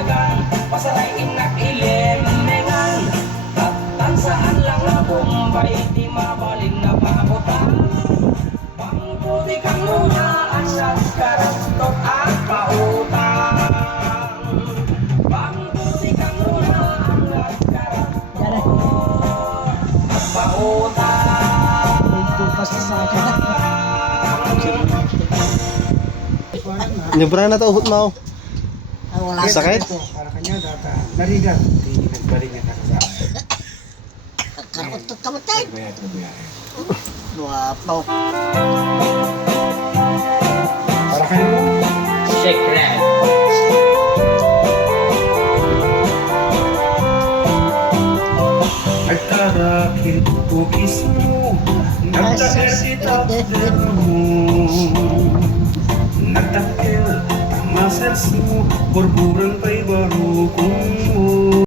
dagan, pasaray inak ilemengan. Tatan saan lang na Bombay, di mabaling na pakutan. Pangputi kang muna, asas karastot at pautang. Pangputi kang muna, asas karastot at pautang. Basta sa akin. Nibra na to uhot mo. Ah, wala. Sakit? Para kanya data. Narigat. Hindi nagbaling niya kasi sa akin. Karutot ka mo tayo. Nagbayad. Guwapo. Para kanya mo. Secret. Nagtarakil kukis mo. Nagtakil itakil mo. Nagtakil tamasas mo. Burburan pa'y barukong mo.